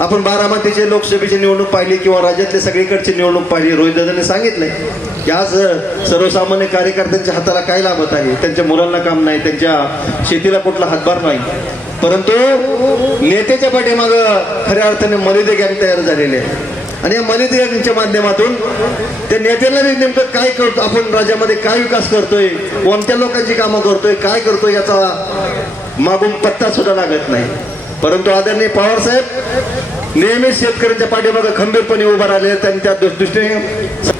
आपण बारामतीचे लोकसभेची निवडणूक पाहिली किंवा राज्यातले सगळीकडची निवडणूक पाहिली, रोहितदादांनी सांगितलंय की आज सर्वसामान्य कार्यकर्त्यांच्या हाताला काय लाभत आहे, त्यांच्या मुलांना काम नाही, त्यांच्या शेतीला कुठला हातभार नाही, परंतु नेत्याच्या पाठीमागं खऱ्या अर्थाने मलिदे गँग तयार झालेले आहे. आणि या मलिदे गँगच्या माध्यमातून त्या नेत्याला नेमकं काय करतो, आपण राज्यामध्ये काय विकास करतोय, कोणत्या लोकांची कामं करतोय, काय करतोय याचा मागून पत्ता सुद्धा लागत नाही. परंतु आदरणीय पवार साहेब नेहमीच शेतकऱ्यांच्या पाठीमागे खंबीरपणे उभा राहिले. त्यांनी त्या दृष्टीने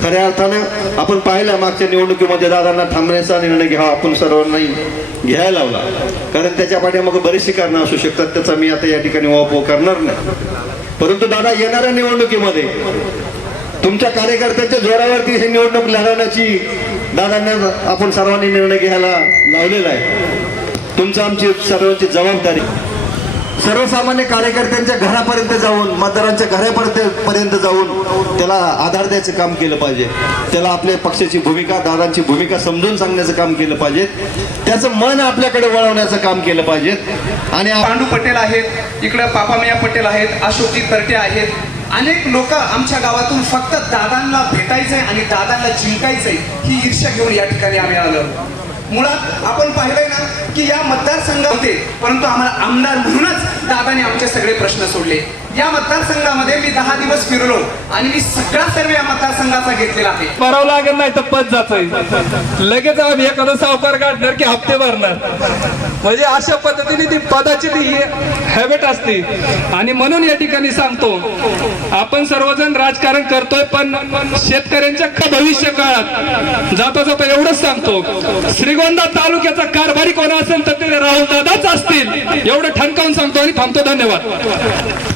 खऱ्या अर्थानं आपण पाहिलं मागच्या निवडणुकीमध्ये दादांना थांबण्याचा निर्णय घ्यावा आपण सर्वांनाही घ्यायला लावला, कारण त्याच्या पाठीमागे बरीचशी कारणं असू शकतात, त्याचा मी आता या ठिकाणी वापर करणार नाही. परंतु दादा येणाऱ्या निवडणुकीमध्ये तुमच्या कार्यकर्त्यांच्या जोरावरती ही निवडणूक लढवण्याची दादांना आपण सर्वांनी निर्णय घ्यायला लावलेला आहे. तुमचं आमची सर्वांची जबाबदारी सर्वसामान्य कार्यकर्त्यांच्या घरापर्यंत जाऊन, मतदारांच्या घरापर्यंत जाऊन त्याला आधार द्यायचं काम केलं पाहिजे, त्याला आपल्या पक्षाची भूमिका, दादांची भूमिका समजून सांगण्याचं काम केलं पाहिजे, त्याचं मन आपल्याकडे वळवण्याचं काम केलं पाहिजे. आणि पांडू पटेल आहेत, इकडे पापामिया पटेल आहेत, अशोकजी तरटे आहेत, अनेक लोक आमच्या गावातून फक्त दादांना भेटायचंय आणि दादांना जिंकायचंय ही ईर्ष्या घेऊन या ठिकाणी आम्ही आलो. मुळात आपण पाहिलंय ना की या मतदारसंघ होते, परंतु आम्हाला आमदार म्हणूनच दादाने आमचे सगळे प्रश्न सोडले. या मतदारसंघामध्ये मी 10 दिवस फिरलो आणि मी सगळा सर्वे या मतदारसंघाचा घेतलेला आहे. करावं लागेल नाही तर पद जातोय, लगेच आम्ही एखादं सावकार काढणार की हप्ते भरणार, म्हणजे अशा पद्धतीने ती पदाची ती हॅबिट असते. आणि म्हणून या ठिकाणी सांगतो, आपण सर्वजण राजकारण करतोय, पण शेतकऱ्यांच्या भविष्य काळात जाता जाता एवढंच सांगतो, श्रीगोंदा तालुक्याचा कारभारी कोण असेल तर ते राहुल दादाच असतील, एवढं ठणकावून सांगतो आणि थांबतो. धन्यवाद.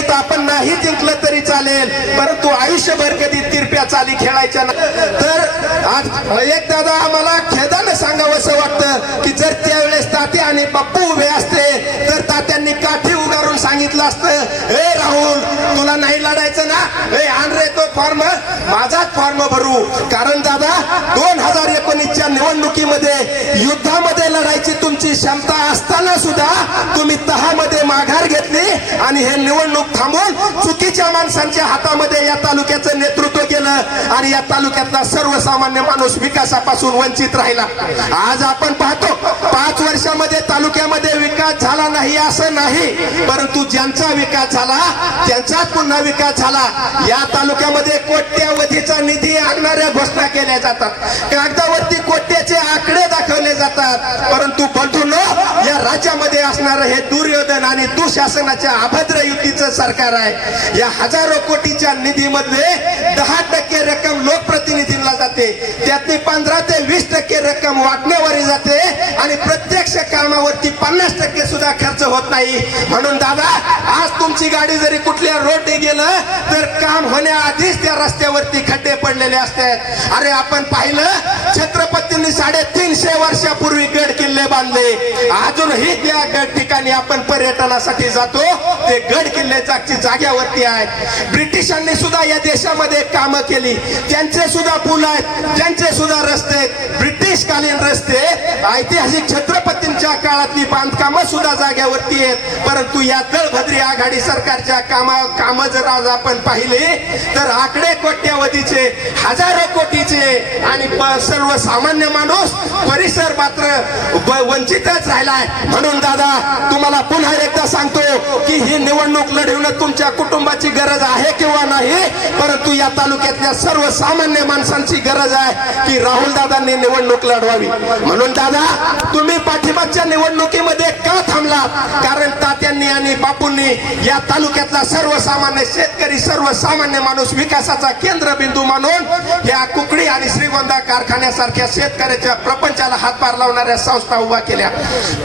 तर आपण नाही जिंकलं तरी चालेल, परंतु आयुष्यभर कधी तिरप्या चाली खेळायच्या ना. तर आज एक दादा आम्हाला खेदानं सांगावंसं वाटतं की जर त्यावेळेस तात्या आणि पप्पू उभे असते तर तात्यांनी काठी उगारून सांगितलं असतं, ए राहुल तुला नाही लढायचं ना, ए आण रे तो फॉर्म, माझाच फॉर्म भरू. कारण दादा 2019च्या निवडणुकीमध्ये युद्धामध्ये लढायची तुमची क्षमता असताना सुद्धा तुम्ही तहामध्ये माघार घेतली आणि हे निवडणूक थांबवून चुकीच्या माणसांच्या हातामध्ये या तालुक्याचं नेतृत्व केलं आणि या तालुक्यातला सर्वसामान्य माणूस विकासापासून वंचित राहिला. आज आपण पाहतो 5 वर्षामध्ये तालुक्यामध्ये विकास झाला नाही असं नाही, परंतु ज्यांचा विकास झाला त्यांचाच पुन्हा विकास झाला. या तालुक्यामध्ये कोट्यावधीचा निधी आणणाऱ्या घोषणा केल्या जातात, कागदावरती कोट्याचे आकडे दाखवले जातात, परंतु बंधूंनो या राज्यामध्ये असणारं हे दुर्योधन आणि दुःशासनाच्या अभद्र युतीचं सरकार आहे. या हजारो कोटीच्या निधीमध्ये 10% रक्कम लोकप्रतिनिधींना जाते, त्यातली 15 ते 20% रक्कम वाटण्यावरी जाते आणि प्रत्यक्ष कामावरती 50% सुद्धा खर्च होत नाही. म्हणून दादा आज तुमची गाडी जरी कुठल्या रोडने गेलं तर काम होण्याआधीच त्या रस्त्यावरती खड्डे पडलेले असतात. अरे आपण पाहिलं छत्रपतींनी 350 वर्षापूर्वी गड किल्ले बांधले, अजूनही त्या गड ठिकाणी आपण पर्यटनासाठी जातो, ते गड किल्ले जाग्यावरती आहेत. ब्रिटिशांनी सुद्धा या देशामध्ये कामं केली, त्यांचे सुद्धा पूल आहेत, त्यांचे सुद्धा रस्ते आहेत, ब्रिटिश कालीन रस्ते, ऐतिहासिक छत्रपतींच्या काळातली बांधकामं सुद्धा जाग्यावरती आहेत. परंतु या दळभद्री आघाडी सरकारच्या कामं जर आज आपण पाहिले तर आकडे कोट्यावधीचे, हजारो कोटीचे आणि सर्वसामान्य माणूस परिसर मात्र वंचितच राहिलाय. म्हणून दादा तुम्हाला पुन्हा एकदा सांगतो की ही निवडणूक लढवणं तुमच्या कुटुंबाची गरज आहे किंवा नाही, परंतु या तालुक्यातल्या सर्वसामान्य माणसांची गरज आहे की राहुल दादांनी निवडणूक लढवावी. म्हणून दादा तुम्ही पाठीमागच्या निवडणुकीमध्ये का थांबलात? कारण तात्यांनी आणि बापूंनी या तालुक्यातला सर्वसामान्य शेतकरी, सर्वसामान्य माणूस विकासाचा केंद्रबिंदू मानून या कुकडी आणि श्रीगोंदा कारखान्यासारख्या शेतकऱ्याच्या प्रपंचाला हातभार लावणाऱ्या संस्था उभा केल्या.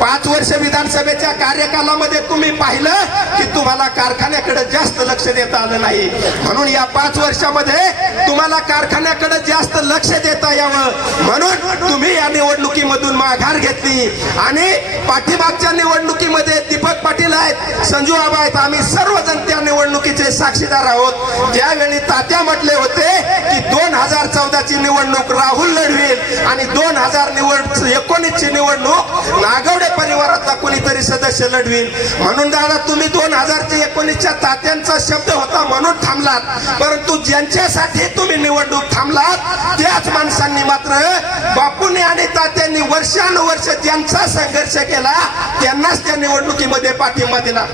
5 वर्ष विधानसभेच्या कार्यकालामध्ये तुम्ही पाहिलं की तुम्हाला कारखान्याकडे जास्त लक्ष देता आलं नाही. म्हणून या 5 वर्षामध्ये तुम्हाला कारखान्याकडे जास्त लक्ष देता यावं म्हणून तुम्ही या निवडणुकीमधून माघार घेतली. आणि पाठीमागच्या निवडणुकीमध्ये दीपक पाटील आहेत, संजू आबा आहेत, आम्ही सर्वजण त्या निवडणुकीचे साक्षीदार आहोत. त्यावेळी तात्या म्हटले होते की 2014 ची निवडणूक राहुल लढवेल आणि 2019 ची निवडणूक नागवडे परिवारातला कोणीतरी सदस्य लढवेल. म्हणून दादा तुम्ही 2019च्या तात्यांचा शब्द होता म्हणून थांबलात, परंतु ज्यांच्यासाठी तुम्ही निवडणूक थांबलात त्याच माणसांनी मात्र बापूंनी आणि तात्यांनी वर्षानुवर्ष ज्यांचा संघर्ष केला त्यांनाच त्या निवडणुकीमध्ये पाठिंबा दिला.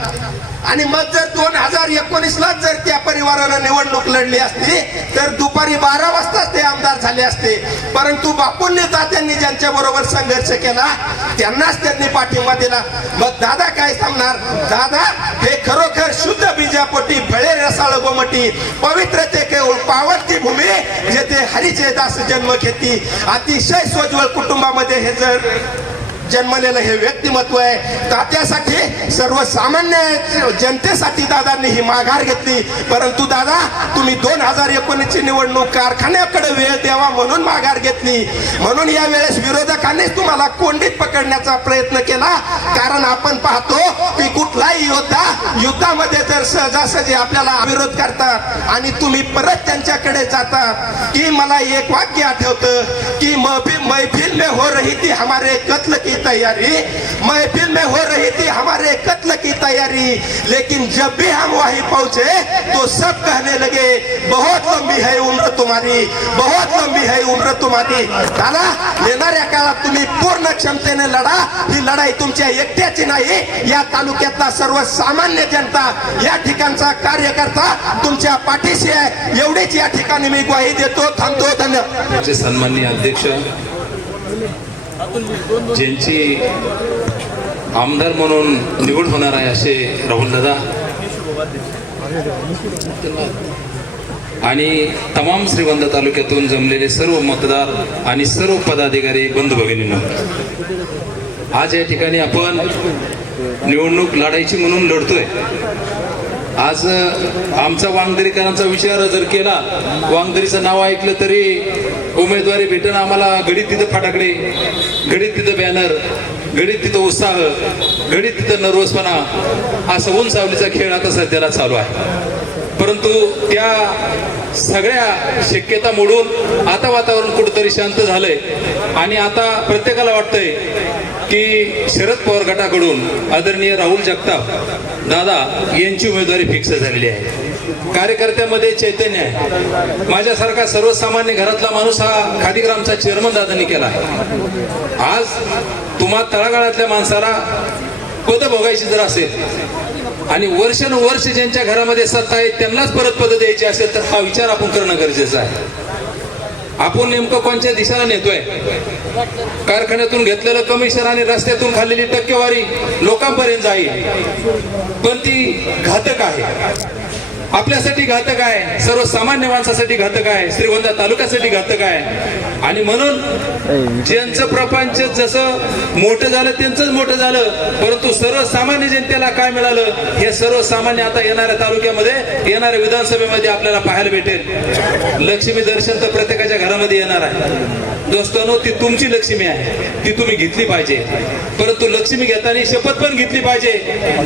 आणि मग जर 2019ला जर त्या परिवारानं निवडणूक लढली असती तर दुपारी 12 वाजता ते आमदार झाले असते. परंतु बापूंनी तात्यांनी ज्यांच्या बरोबर संघर्ष केला त्यांनाच त्यांनी पाठिंबा दिला. मग दादा काय थांबणार? दादा हे खरोखर शुद्ध बीजापोटी फळे रसाळ गोमटी पवित्रते केवळ पावती भूमी जेथे हरीचे दास जन्म घेती. अतिशय सोज्वळ कुटुंबामध्ये हे जर जन्मलेलं हे व्यक्तिमत्व आहे. तात्यासाठी सर्वसामान्य जनतेसाठी दादांनी ही माघार घेतली. परंतु दादा तुम्ही 2019ची निवडणूक कारखान्याकडे वेळ द्यावा म्हणून माघार घेतली. म्हणून या वेळेस विरोधकांनी तुम्हाला कोंडीत पकडण्याचा प्रयत्न केला. कारण आपण पाहतो की कुठलाही योद्धा युद्धामध्ये जर सहजासहजी आपल्याला विरोध करतात आणि तुम्ही परत त्यांच्याकडे जातात की मला एक वाक्य आठवतं की महफिल में हो रही थी हमारे कत्ल की तैयारी, महफिल में हो रही थी हमारे कत्ल की तैयारी, लेकिन जब भी हम वहीं पहुंचे तो सब कहने लगे बहुत लंबी है उम्र तुम्हारी, बहुत लंबी है उम्र तुम्हारी. दादा येणाऱ्या काळात तुम्ही पूर्ण क्षमतेने लढा. ही लढाई तुमच्या एकट्याची नाही, या तालुक्यातला सर्वसामान्य जनता या ठिकाणचा कार्यकर्ता तुमच्या पाठीशी आहे एवढीच या ठिकाणी मी ग्वाही देतो. थांबतो. धन्यवाद. सन्माननीय अध्यक्ष ज्यांची आमदार म्हणून निवड होणार आहे असे राहुल दादा आणि तमाम श्रीगोंदा तालुक्यातून जमलेले सर्व मतदार आणि सर्व पदाधिकारी बंधू भगिनींनो, आज या ठिकाणी आपण निवडणूक लढायची म्हणून लढतोय. आज आमचा वांगदरीकरांचा विचार जर केला, वांगदरीचं नाव ऐकलं तरी उमेदवारी भेटणं आम्हाला. घडीत तिथं फटाकडे, घडीत तिथं बॅनर, घडीत तिथं उत्साह, घडीत तिथं नर्वसपणा, असा ऊन सावलीचा खेळ आता सध्याला चालू आहे. परंतु त्या सगळ्या शक्यता मोडून आता वातावरण कुठंतरी शांत झालंय आणि आता प्रत्येकाला वाटतंय की शरद पवार गटाकडून आदरणीय राहुल जगताप दादा यांची उमेदवारी फिक्स झालेली आहे. कार्यकर्त्यामध्ये चैतन्य आहे. माझ्यासारखा सर्वसामान्य घरातला माणूस हा खादीग्रामचा चेअरमन दादांनी केला आहे. आज तुम्हा तळागाळातल्या माणसाला पद भोगायची जर असेल आणि वर्षानुवर्ष ज्यांच्या घरामध्ये सत्ता आहे त्यांनाच परत पद द्यायची असेल तर हा विचार आपण करणं गरजेचं आहे. आपण नेमकं कोणत्या दिशेला नेतोय? कारखान्यातून घेतलेलं कमिशन आणि रस्त्यातून खाल्लेली टक्केवारी लोकांपर्यंत जाईल, पण ती घातक आहे. आपल्यासाठी घातक आहे, सर्वसामान्य माणसासाठी घातक आहे, श्रीगोंदा तालुक्यासाठी घातक आहे. आणि म्हणून ज्यांचं प्रपंच जसं मोठं झालं त्यांचंच मोठं झालं, परंतु सर्वसामान्य जनतेला काय मिळालं हे सर्वसामान्य आता येणाऱ्या तालुक्यामध्ये, येणाऱ्या विधानसभेमध्ये आपल्याला पाहायला भेटेल. लक्ष्मी दर्शन तर प्रत्येकाच्या घरामध्ये येणार आहे. दोस्तांनो, ती तुमची लक्ष्मी आहे, ती तुम्ही घेतली पाहिजे. परंतु लक्ष्मी घेताना शपथ पण घेतली पाहिजे,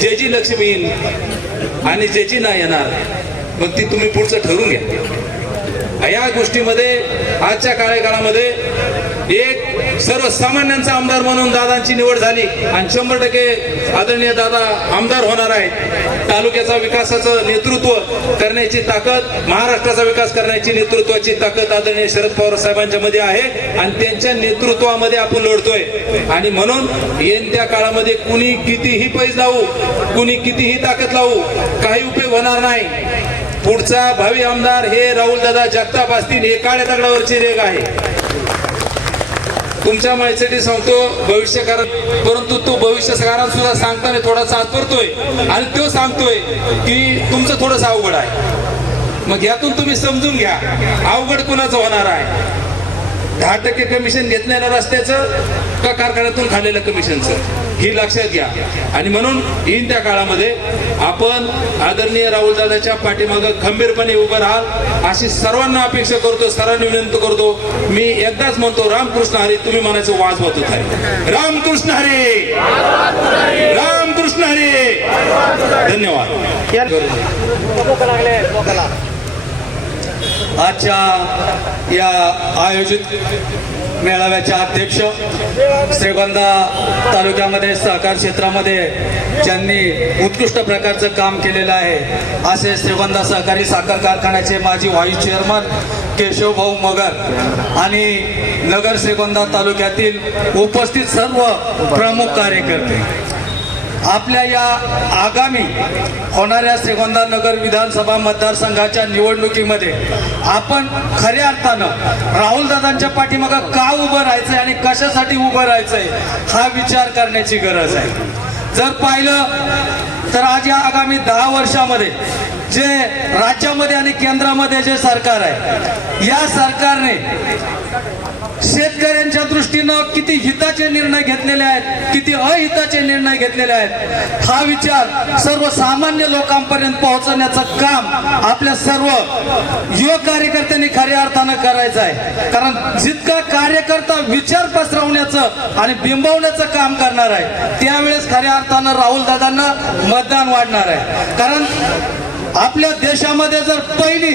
ज्याची लक्ष्मी येईल आणि ज्याची नाही येणार मग ती तुम्ही पुढचं ठरवून घ्या. या गोष्टीमध्ये आजच्या काळामध्ये एक सर्वसामान्यांचा आमदार म्हणून दादांची निवड झाली आणि 100% आदरणीय दादा आमदार होणार आहेत. तालुक्याचा विकासाचं नेतृत्व करण्याची ताकद, महाराष्ट्राचा विकास करण्याची नेतृत्वाची ताकद आदरणीय शरद पवार साहेबांच्या मध्ये आहे आणि त्यांच्या नेतृत्वामध्ये आपण लढतोय. आणि म्हणून येत्या काळामध्ये कुणी कितीही पैज लावू, कुणी कितीही ताकद लावू, काही उपयोग होणार नाही. पुढचा भावी आमदार हे राहुल दादा जगताप असतील, हे काळ्या दगडावरची रेग आहे. तुमच्या माहितीसाठी सांगतो भविष्यकारण, परंतु तो भविष्यकारण सुद्धा सांगताना थोडा चाचपरतोय आणि तो सांगतोय की तुमचं थोडंसं अवघड आहे. मग यातून तुम्ही समजून घ्या अवघड कुणाचं होणार आहे. 10% कमिशन घेतलेल्या रस्त्याचं का कारखान्यातून खाल्लेलं कमिशनचं, ही लक्षात घ्या. आणि म्हणून येईन त्या काळामध्ये आपण आदरणीय राहुल दादाच्या पाठीमागे खंबीरपणे उभं राहाल अशी सर्वांना अपेक्षा करतो, सर्वांनी विनंती करतो. मी एकदाच म्हणतो रामकृष्ण हरी, तुम्ही म्हणायचं वाज होत आहे. रामकृष्ण हरी, रामकृष्ण हरी. धन्यवाद. आजच्या या आयोजित मेळाव्याचे अध्यक्ष, श्रीगोंदा तालुक्यामध्ये सहकार क्षेत्रामध्ये ज्यांनी उत्कृष्ट प्रकारचं काम केलेलं आहे असे श्रीगोंदा सहकारी साखर कारखान्याचे माजी व्हाईस चेअरमन केशवभाऊ मगर आणि नगर श्रीगोंदा तालुक्यातील उपस्थित सर्व प्रमुख कार्यकर्ते, आपल्या या आगामी होणाऱ्या श्रीगोंदा नगर विधानसभा मतदारसंघाच्या निवडणुकीमध्ये आपण खऱ्या अर्थानं राहुलदादांच्या पाठीमागं का उभं राहायचंय आणि कशासाठी उभं राहायचंय हा विचार करण्याची गरज आहे. जर पाहिलं तर आज या आगामी 10 वर्षामध्ये जे राज्यामध्ये आणि केंद्रामध्ये जे सरकार आहे, या सरकारने शेतकऱ्यांच्या दृष्टीनं किती हिताचे निर्णय घेतलेले आहेत, किती अहिताचे निर्णय घेतलेले आहेत, हा विचार सर्वसामान्य लोकांपर्यंत पोहोचवण्याचं काम आपल्या सर्व युवक कार्यकर्त्यांनी खऱ्या अर्थानं करायचं आहे. कारण जितका कार्यकर्ता विचार पसरवण्याचं आणि बिंबवण्याचं काम करणार आहे, त्यावेळेस खऱ्या अर्थानं राहुलदादांना मतदान वाढणार आहे. कारण आपल्या देशामध्ये जर पहिली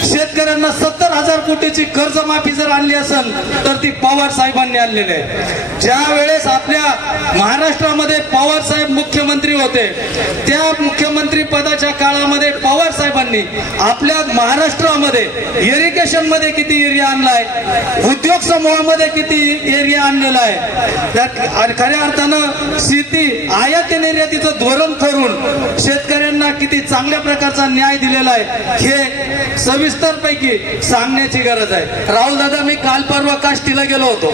शेतकऱ्यांना 70,000 कोटीची कर्जमाफी जर आणली असेल तर ती पवार साहेबांनी आणलेली आहे. ज्या वेळेस आपल्या महाराष्ट्रामध्ये पवार साहेब मुख्यमंत्री होते, त्या मुख्यमंत्री पदाच्या काळामध्ये पवार साहेबांनी आपल्या महाराष्ट्रामध्ये इरिगेशन मध्ये किती एरिया आणलाय, उद्योग समूहामध्ये किती एरिया आणलेला आहे, त्यात खऱ्या अर्थानं शेती आयात निर्यातीचं धोरण करून शेतकऱ्यांना किती चांगल्या प्रकारचा न्याय दिलेला आहे हे सविस्तर पैकी सांगण्याची गरज आहे. राहुल दादा, मी काल परवा काष्टीला गेलो होतो.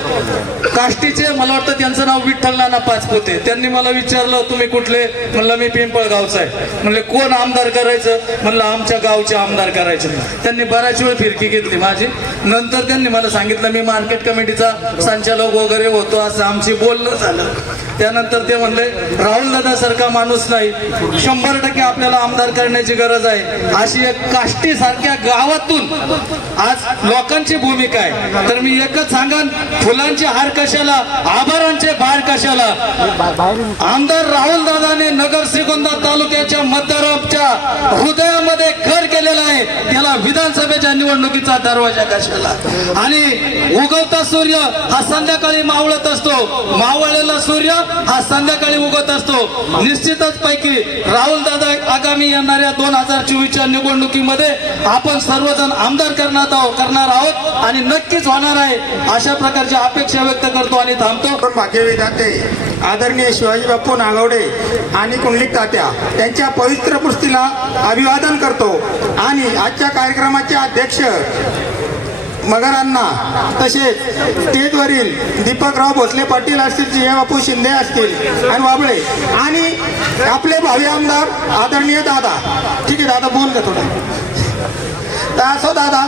काष्टीचे मला वाटतं त्यांचं नाव विठ्ठल नाना पाचपुते. त्यांनी मला विचारलं तुम्ही कुठले, म्हणलं मी पिंपळगावचा आहे. म्हणले कोण आमदार करायचं, म्हणलं आमच्या गावचे आमदार करायचे. त्यांनी बऱ्याच वेळ फिरकी घेतली माझी. नंतर त्यांनी मला सांगितलं मी मार्केट कमिटीचा संचालक वगैरे होतो, असं आमची बोलणं झालं. त्यानंतर ते म्हणले राहुल दादा सारखा माणूस नाही, 100% आपल्याला आमदार करण्याची गरज आहे. अशी एक काष्टी सारख्या गावातून आज लोकांची भूमिका आहे. तर मी एकच सांगन, फुलांचे हार कशाला, आभारांचे भार कशाला. आमदार राहुल दादाने नगर श्रीगोंदा तालुक्याच्या मतदारांच्या हृदयामध्ये घर केलेलं आहे, त्याला विधानसभेच्या निवडणुकीचा दरवाजा कशाला. आणि उगवता सूर्य हा संध्याकाळी मावळत असतो, मावळलेला सूर्य हा संध्याकाळी उगवत असतो. निश्चितच पैकी राहुल दादा आगामी येणाऱ्या 2024च्या निवडणुकीमध्ये आपण सर्वजण आमदार करणार आहोत आणि नक्कीच होणार आहे अशा प्रकारची अपेक्षा व्यक्त करतो आणि थांबतो. भाग्यविधाते आदरणीय शिवाजी बापू नागवडे आणि कुंडलिक तात्या त्यांच्या पवित्र पुस्तीला अभिवादन करतो. आणि आजच्या कार्यक्रमाचे अध्यक्ष मगरांना, तसेच स्टेजवरील दीपकराव भोसले पाटील असतील, जी बापू शिंदे असतील आणि वाबळे, आणि आपले भावी आमदार आदरणीय दादा. ठीक आहे दादा, बोल का थोडं. तर असो दादा,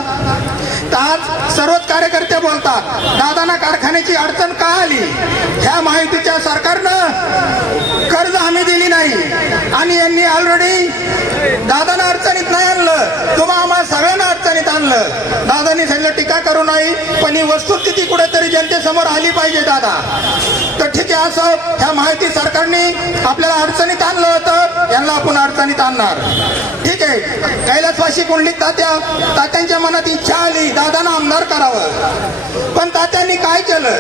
तर आज सर्वच कार्यकर्ते बोलतात दादांना कारखान्याची अडचण का आली, ह्या माहितीच्या सरकारनं कर्ज हमी दिली नाही आणि यांनी ऑलरेडी दादांना अडचणीत नाही आणलं, तुम्हा आम्हाला सगळ्यांना अडचणीत आणलं. दादांनी सांगितलं टीका करू नाही, पण ही वस्तुस्थिती कुठेतरी जनतेसमोर आली पाहिजे दादा. तर ठीक आहे, असं ह्या माहिती सरकारने आपल्याला अडचणीत आणलं होतं, यांना आपण अडचणीत आणणार. ठीक आहे, कैलासवासी कुंडलिक तात्यांच्या मनात इच्छा आली दादांना आमदार करावं, पण तात्यांनी काय केलं,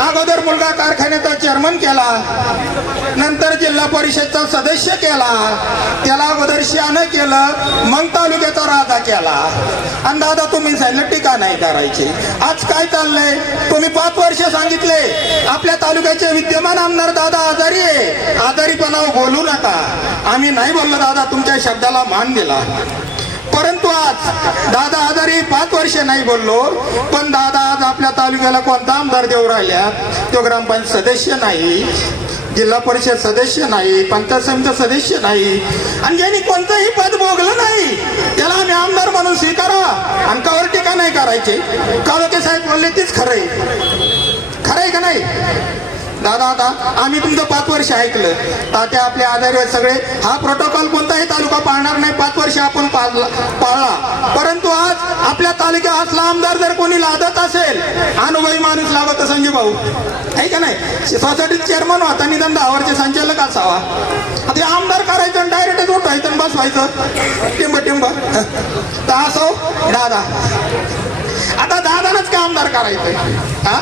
अगोदर मुलगा कारखान्याचा चेअरमन केला, नंतर जिल्हा परिषदचा सदस्य केला, त्याला अगोदर शहाणं केलं, मग तालुक्याचा राजा केला. आणि दादा तुम्ही सांगितलं टीका नाही करायची. आज काय चाललंय, तुम्ही 5 वर्ष सांगितले आपल्या तालुक्याचे विद्यमान आमदार दादा आजारी आहे, आजारीपणावर बोलू नका. आम्ही नाही बोललो दादा, तुमच्या शब्दाला मान दिला. परंतु आज दादा आजारी 5 वर्ष नाही बोललो, पण दादा आज आपल्या तालुक्याला कोणता आमदार देऊ राहिल्या, तो ग्रामपंचायत सदस्य नाही, जिल्हा परिषद सदस्य नाही, पंचायत समिती सदस्य नाही, आणि ज्यांनी कोणतंही पद भोगलं नाही त्याला आम्ही आमदार म्हणून स्वीकारा आणि कावर टीका नाही करायचे. काळोखे साहेब बोलले तीच खरंय, खरंय का नाही दादा आता आम्ही तुमचं 5 वर्ष ऐकलं, तात्या आपले आधारी आहेत सगळे, हा प्रोटोकॉल कोणताही तालुका पाळणार नाही, 5 वर्ष आपण पाळला. परंतु आज आपल्या तालुक्यात असला आमदार जर कोणी लादत असेल, अनुभवी माणूस लागत संजय भाऊ आहे का नाही, सोसायटीत चेअरमन होता निदान 10 वर्ष संचालक असावा. आता आमदार करायचं डायरेक्टच उठायचं आणि बसवायचं टिंब टिंब. तर असो दादा, आता दादानच का आमदार करायचंय? हा,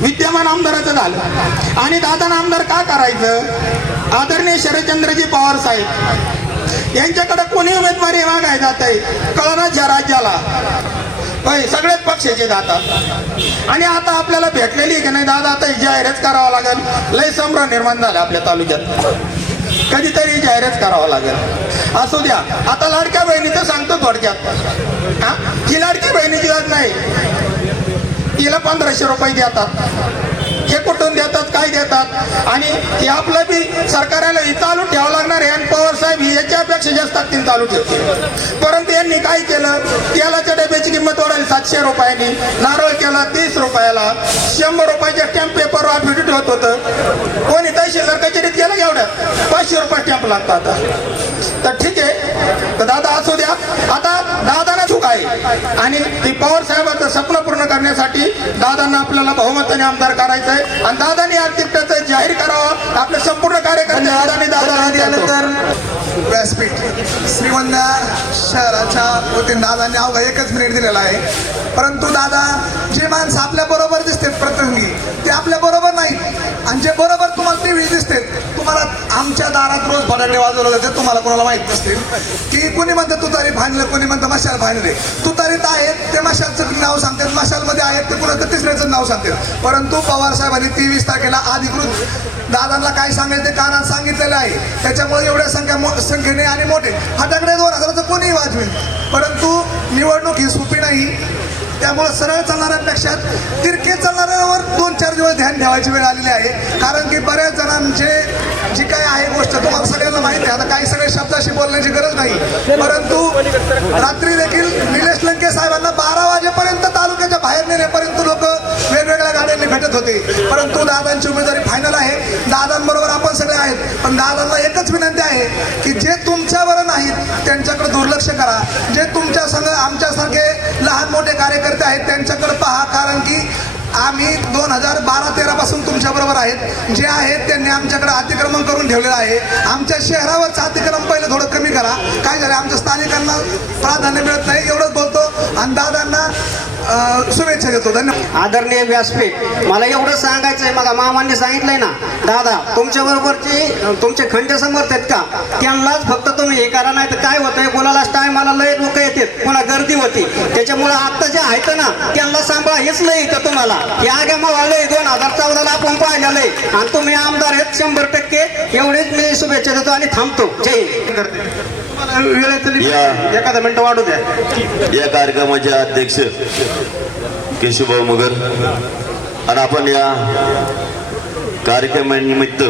विद्यमान आमदाराचं झालं आणि दादानं आमदार का करायचं? आदरणीय शरदचंद्रजी पवार साहेब यांच्याकडे कोणी उमेदवारी मागाय जात आहे कळणाच्या राज्याला, सगळेच पक्षाचे जातात. आणि आता आपल्याला भेटलेली की नाही दादा, आता जाहीरच करावं लागेल. लय संभ्रम निर्माण झाला आपल्या तालुक्यात, कधीतरी जाहीरच करावं लागेल. असू द्या, आता लाडक्या बहिणीचं सांगतो थोडक्यात. ही लाडकी बहिणीची गरज नाही, तिला 1500 रुपये देतात. हे कुठून देतात, काय देतात? आणि हे आपलं बी सरकारला चालू ठेवावं लागणार आहे. आणि पवार साहेब याच्यापेक्षा जास्त ताकदीने चालू ठेवतील. परंतु यांनी काय केलं, तेलाच्या डब्याची किंमत वाढवली 700 रुपयांनी, नारळ केला 30 रुपयाला, 100 रुपयाच्या स्टॅम्प पेपरवर ॲफिडेव्हिट होत होतं. कोणी तहसीलदार कचेरीत गेलं एवढ्यात 500 रुपये स्टॅम्प लागतात आता. तर ठीक आहे, तर दादा असू द्या. आता दादाला चूक आहे आणि ती पवार साहेबांचं स्वप्न पूर्ण करण्यासाठी दादांना आपल्याला बहुमताने आमदार करायचं आहे आणि दादांनी आर्थिकतेचं जाहीर करावं. आपले संपूर्ण कार्यकर्ते दादाने त्यानंतर व्यासपीठ श्रीगोंदा शहराच्या वतीने दादांनी अवघा 1 मिनिट दिलेला आहे. परंतु दादा, जे माणसं आपल्या बरोबर दिसतात प्रसंगी ते आपल्या बरोबर नाहीत आणि जे बरोबर तुम्हाला टीव्ही दिसते, तुम्हाला आमच्या दारात रोज फटाकडे वाजवले जाते, तुम्हाला कोणाला माहित नसतील की कोणी म्हणतं तुतारी फायनल, कोणी म्हणतं मशाल फायनल आहे. तुतारीत आहेत ते मशालचं नाव सांगतात, मशालमध्ये आहेत ते कुणाचं तिसऱ्याचं नाव सांगतात. परंतु पवार साहेबांनी 23 तारखेला अधिकृत दादांना काय सांगायचं ते कानात सांगितलेलं आहे. त्याच्यामुळे एवढ्या संख्येने आणि मोठे फटाकडे 2000चं कोणीही वाजवेल. परंतु निवडणूक ही सोपी नाही, त्यामुळे सरळ चालणाऱ्यांपेक्षा तिरके चालणाऱ्यांवर 2-4 दिवस ध्यान ठेवायची वेळ आलेली आहे. कारण की बऱ्याच जणांचे जी काय आहे गोष्ट तुम्हाला सगळ्यांना माहिती आहे. आता काही सगळे शब्दाशी बोलण्याची गरज नाही, परंतु रात्री देखील निलेश लंके साहेबांना 12 वाजेपर्यंत तालुक्याच्या बाहेर नेण्यापर्यंत लोक वेगवेगळ्या गाड्यांनी भेटत होते. परंतु दादांची उमेदवारी फायनल आहे, दादांबरोबर आपण सगळे आहेत. पण दादांना एकच विनंती आहे की जे तुमच्याबरोबर नाहीत त्यांच्याकडे दुर्लक्ष करा, जे तुमच्या संघ आमच्यासारखे लहान मोठे कार्यकर्ते आहेत त्यांच्याकडे पहा. कारण की आम्ही 2012-13 पासून तुमच्या बरोबर आहेत. जे आहेत त्यांनी आमच्याकडे अतिक्रमण करून ठेवलेलं आहे. आमच्या शहरावरचं अतिक्रमण पहिलं थोडं कमी करा. काय झालं, आमच्या स्थानिकांना प्राधान्य मिळत नाही. एवढंच बोलतो आणि दादांना शुभेच्छा देतो. धन्यवाद. आदरणीय व्यासपीठ, मला एवढं सांगायचं आहे, मला मामांनी सांगितलंय ना, दादा तुमच्या बरोबरची तुमचे खंड समर्थ आहेत का, त्यांनाच फक्त तुम्ही हे करा. नाही तर काय होतंय, बोलायलाच टायमाला लय लोक येतात, पुन्हा गर्दी होती. त्याच्यामुळे आता जे आहेत ना त्यांना सांभाळा, हेच लय येतं तुम्हाला. हे आगे मग आलंय 2014ला आपण पाहिलेलं आहे आणि तुम्ही आमदार आहेत 100%. एवढेच मी शुभेच्छा देतो आणि थांबतो. जय हिंद. एखादा मिनिट वाढू द्या. या कार्यक्रमाचे अध्यक्ष केशवभाऊ मगर आणि आपण या कार्यक्रमानिमित्त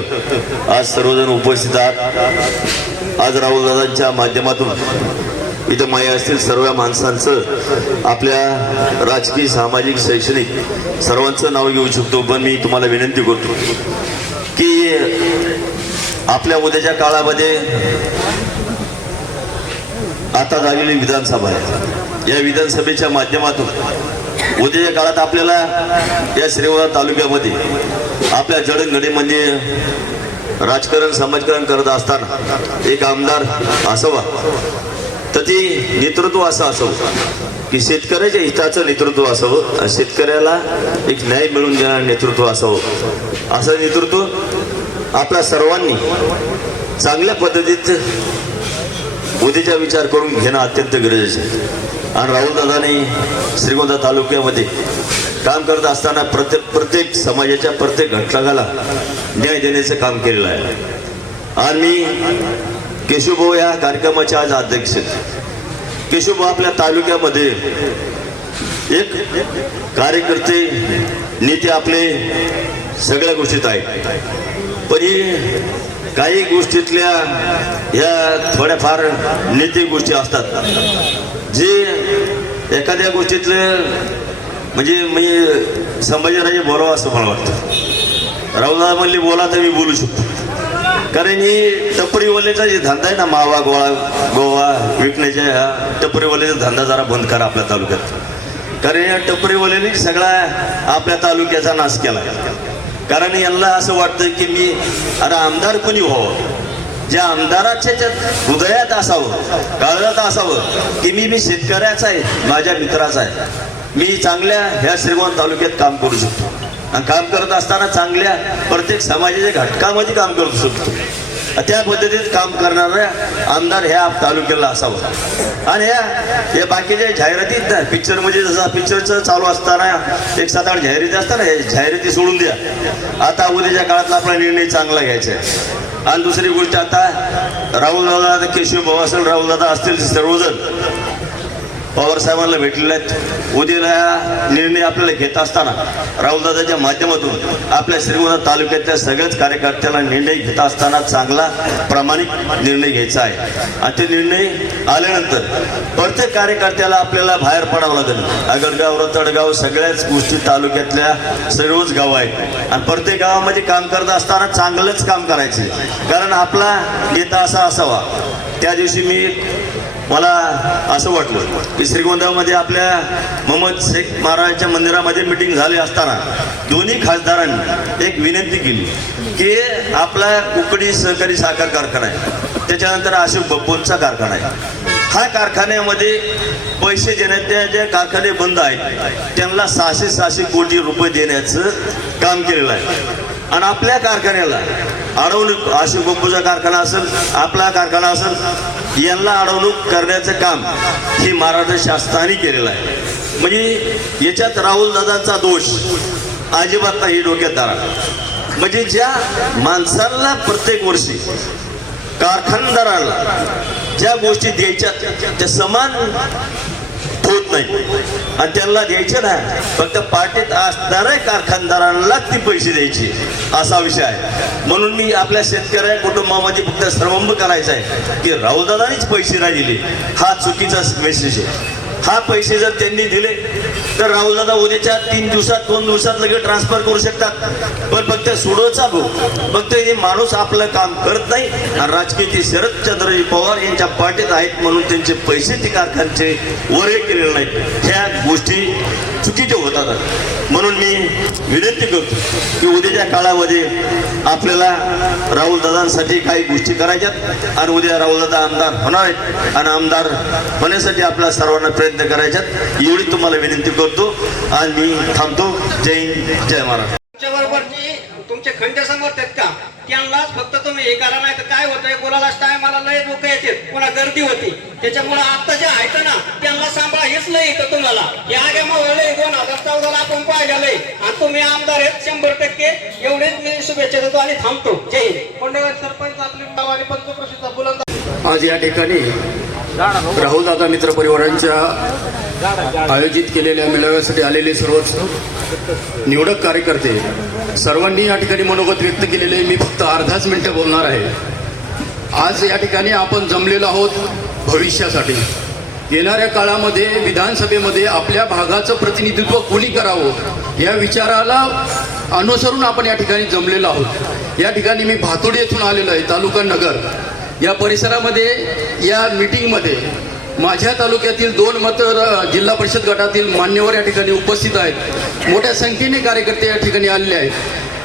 आज सर्वजण उपस्थित आहात. आज राहुलदादांच्या माध्यमातून इथं माया असतील सर्व माणसांचं, आपल्या राजकीय, सामाजिक, शैक्षणिक सर्वांचं नाव घेऊ शकतो. पण मी तुम्हाला विनंती करतो की आपल्या उद्याच्या काळामध्ये आता झालेली विधानसभा आहे, या विधानसभेच्या माध्यमातून उद्याच्या काळात आपल्याला या श्रीगोंदा तालुक्यामध्ये आपल्या जडणघडीमध्ये राजकारण, समाजकारण करत असताना एक आमदार असावा, तर ती नेतृत्व असं असावं की शेतकऱ्याच्या हिताचं नेतृत्व असावं, शेतकऱ्याला एक न्याय मिळवून देणारं नेतृत्व असावं. असं नेतृत्व आपल्या सर्वांनी चांगल्या पद्धतीत उद्याचा विचार करून घेणं अत्यंत गरजेचं आहे. आणि राहुलदादांनी श्रीगोंदा तालुक्यामध्ये काम करत असताना प्रत्येक समाजाच्या प्रत्येक घटकाला न्याय देण्याचं काम केलेलं आहे. आणि मी केशवभाऊ या कार्यक्रमाचे आज अध्यक्ष. केशवभाऊ आपल्या तालुक्यामध्ये एक कार्यकर्ते, नेते आपले सगळ्या गोष्टीत आहेत. पण ही काही गोष्टीतल्या ह्या थोड्याफार नैतिक गोष्टी असतात, जे एखाद्या गोष्टीतले म्हणजे मी संभाजीराजे बोलावं असं मला वाटतं. राहुलदादा म्हणले बोला तर मी बोलू शकतो. कारण ही टपरीवाल्याचा जे धंदा आहे ना, मावा गोवा विकण्याच्या हा टपरीवाल्याचा धंदा जरा बंद करा आपल्या तालुक्यात. कारण या टपरीवाल्याने सगळा आपल्या तालुक्याचा नाश केला. कारण यांना असं वाटतं की मी अरे आमदार कोणी व्हावं, ज्या आमदाराच्या हृदयात असावं, काळजात असावं की मी शेतकऱ्याचा आहे, माझ्या मित्राचा आहे, मी चांगल्या ह्या श्रीगोंदा तालुक्यात काम करू शकतो. आणि काम करत असताना चांगल्या प्रत्येक समाजाच्या घटकामध्ये काम करू शकतो. त्या पद्धतीत काम करणारा आमदार ह्या तालुक्याला असावं. आणि या बाकीच्या जाहिरातीत ना, पिक्चरमध्ये जसा पिक्चरचं चालू असताना 1-7-8 जाहिराती असताना, हे जाहिराती सोडून द्या. आता उद्याच्या काळातला आपला निर्णय चांगला घ्यायचा आहे. आणि दुसरी गोष्ट, आता राहुलदादा, केशव भाऊ असेल, राहुलदादा असतील, सर्वजण पवार साहेबांना भेटलेले आहेत. उद्याला निर्णय आपल्याला घेत असताना राहुलदादाच्या माध्यमातून आपल्या श्रीगोंदा तालुक्यातल्या सगळ्याच कार्यकर्त्याला निर्णय घेत असताना चांगला प्रामाणिक निर्णय घ्यायचा आहे. आणि ते निर्णय आल्यानंतर प्रत्येक कार्यकर्त्याला आपल्याला बाहेर पडावं लागेल. आगडगाव, रतडगाव, सगळ्याच गोष्टी तालुक्यातल्या सर्वच गाव आहेत. आणि प्रत्येक गावामध्ये काम करत असताना चांगलंच काम करायचे. कारण आपला नेता असा असावा. त्या दिवशी मला असं वाटलं की श्रीगोंद्यामध्ये आपल्या मोहम्मद शेख महाराजांच्या मंदिरामध्ये मीटिंग झाली असताना दोन्ही खासदारांनी एक विनंती केली की आपला कुकडी सहकारी साखर कारखाना आहे, त्याच्यानंतर अशोक बप्पूंचा कारखाना आहे. हा कारखान्यामध्ये पैसे देण्याचे जे कारखाने बंद आहेत त्यांना 600 कोटी रुपये देण्याचं काम केलेलं आहे. आणि आपल्या कारखान्याला अडवणूक, अशोक बप्पूचा कारखाना असेल, आपला कारखाना असेल, यांना अडवणूक करण्याचं काम ही महाराष्ट्र शासनाने केलेलं आहे. म्हणजे याच्यात राहुलदादांचा दोष अजिबात नाही डोक्यात धरा. म्हणजे ज्या माणसांना प्रत्येक वर्षी कारखानदाराला ज्या गोष्टी द्यायच्या त्या समान होत नाही आणि त्यांना द्यायचे नाही, फक्त पार्टीत असणाऱ्या कारखानदारांनाच ती पैसे द्यायचे असा विषय आहे. म्हणून मी आपल्या शेतकऱ्या कुटुंबामध्ये फक्त सर्वंभ करायचा आहे की राहुलदादांनीच पैसे नाही दिले, हा चुकीचा मेसेज आहे. हा पैसे जर त्यांनी दिले तर राहुलदादा उद्याच्या 3 दिवसात 2 दिवसात लगेच ट्रान्सफर करू शकतात. पण फक्त सुडोचा भाऊ, फक्त हे माणूस आपलं काम करत नाही आणि राजकीय ते शरदचंद्रजी पवार यांच्या पार्टीत आहेत म्हणून त्यांचे पैसे ते कारखान्याचे वरे केलेले नाहीत. ह्या गोष्टी चुकीच्या होतात. म्हणून मी विनंती करतो की उद्याच्या काळामध्ये आपल्याला राहुलदादांसाठी काही गोष्टी करायच्यात आणि उद्या राहुलदादा आमदार होणार आहेत आणि आमदार होण्यासाठी आपल्याला सर्वांना प्रयत्न करायच्यात एवढी तुम्हाला विनंती करतो आणि मी थांबतो. जय हिंद, जय महाराष्ट्र. तुमच्याबरोबरची तुमचे खंडे समर्थ आहेत का त्यांनाच फक्त तुम्ही हे करा, नाही तर काय होतंय बोलायला टायमाला लय लोक येतात, पुन्हा गर्दी होती. त्याच्यामुळे आता जे आहेत ना त्यांना सांभाळा हेच लय येतं तुम्हाला. हे आगे मग 2014 आपण पाहिलेलं आहे आणि तुम्ही आमदार आहेत 100%. एवढेच मी शुभेच्छा देतो आणि थांबतो. जय हिंद. कोंडेगाव सरपंच आपली गाव आणि पंचक्रोशीचा बुलंद. आज या ठिकाणी राहुलदादा मित्र परिवारांच्या आयोजित केलेल्या मेळाव्यासाठी आलेले सर्वच निवडक कार्यकर्ते सर्वांनी या ठिकाणी मनोगत व्यक्त केलेले. मी फक्त अर्धाच मिनिटं बोलणार आहे. आज या ठिकाणी आपण जमलेलो आहोत भविष्यासाठी. येणाऱ्या काळामध्ये विधानसभेमध्ये आपल्या भागाचं प्रतिनिधित्व कोणी करावं या विचाराला अनुसरून आपण या ठिकाणी जमलेलो आहोत. या ठिकाणी मी भातोडी येथून आलेलो आहे, तालुका नगर या परिसरामध्ये. या मीटिंगमध्ये माझ्या तालुक्यातील 2 जिल्हा परिषद गटातील मान्यवर या ठिकाणी उपस्थित आहेत. मोठ्या संख्येने कार्यकर्ते या ठिकाणी आलेले आहेत.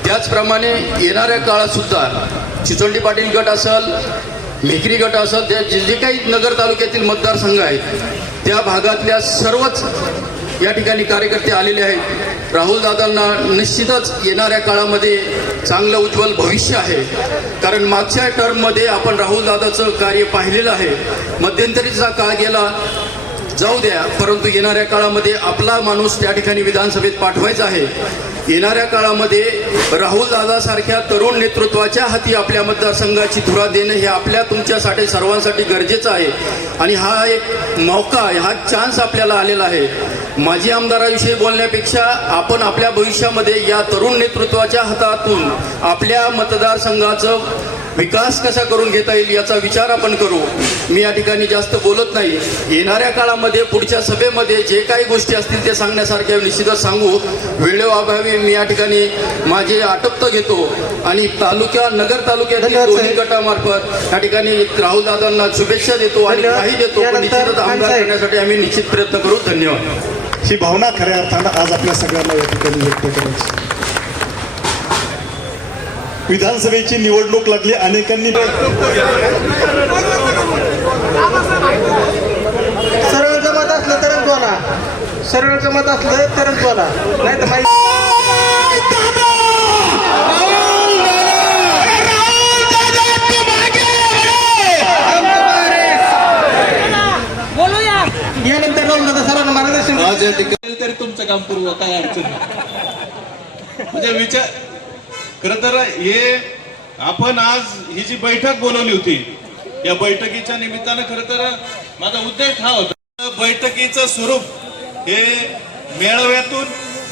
त्याचप्रमाणे येणाऱ्या काळात सुद्धा चिचोंडी पाटील गट असेल, मेकरी गट असेल, जे जे काही नगर तालुक्यातील मतदारसंघ आहेत त्या भागातल्या सर्वच या ठिकाणी कार्यकर्ते आलेले आहेत. राहुलदादांना निश्चितच येणाऱ्या काळामध्ये चांगलं उज्ज्वल भविष्य आहे. कारण मागच्या टर्ममध्ये आपण राहुलदादाचं कार्य पाहिलेलं आहे. मध्यंतरीचा काळ गेला जाऊ द्या, परंतु येणाऱ्या काळामध्ये आपला माणूस त्या ठिकाणी विधानसभेत पाठवायचा आहे. येणाऱ्या काळामध्ये राहुलदादासारख्या तरुण नेतृत्वाच्या हाती आपल्या मतदारसंघाची धुरा देणं हे आपल्या तुमच्यासाठी सर्वांसाठी गरजेचं आहे. आणि हा एक मौका, हा चान्स आपल्याला आलेला आहे. माजी आमदाराविषयी बोलण्यापेक्षा आपण आपल्या भविष्यामध्ये या तरुण नेतृत्वाच्या हातातून आपल्या मतदारसंघाचं विकास कसा करून घेता येईल याचा विचार आपण करू. मी या ठिकाणी जास्त बोलत नाही. येणाऱ्या काळामध्ये पुढच्या सभेमध्ये जे काही गोष्टी असतील ते सांगण्यासारख्या निश्चितच सांगू. वेळेअभावी मी या ठिकाणी माझे आटोपत घेतो आणि नगर तालुक्यातील दोन्ही गटामार्फत या ठिकाणी राहुल दादांना शुभेच्छा देतो आणि काही देतो. पण निश्चितच आमदार करण्यासाठी आम्ही निश्चित प्रयत्न करू. धन्यवाद. ही भावना खऱ्या अर्थानं आज आपल्या सगळ्यांना या ठिकाणी व्यक्त करायची. विधानसभेची निवडणूक लागली. अनेकांनी सरळचं मत असलं तरच बोला, सरळचं मत असलं तरच बोला, नाही तर यानंतर राहून दादा सर्वांना मार्गदर्शन आज या ठिकाणी तरी तुमचं काम पूर्व काय अडचण नाही. म्हणजे विचार खरं तर हे आपण आज ही जी बैठक बोलवली होती, या बैठकीच्या निमित्तानं खरं तर माझा उद्देश हा होता. बैठकीचं स्वरूप हे मेळाव्यातून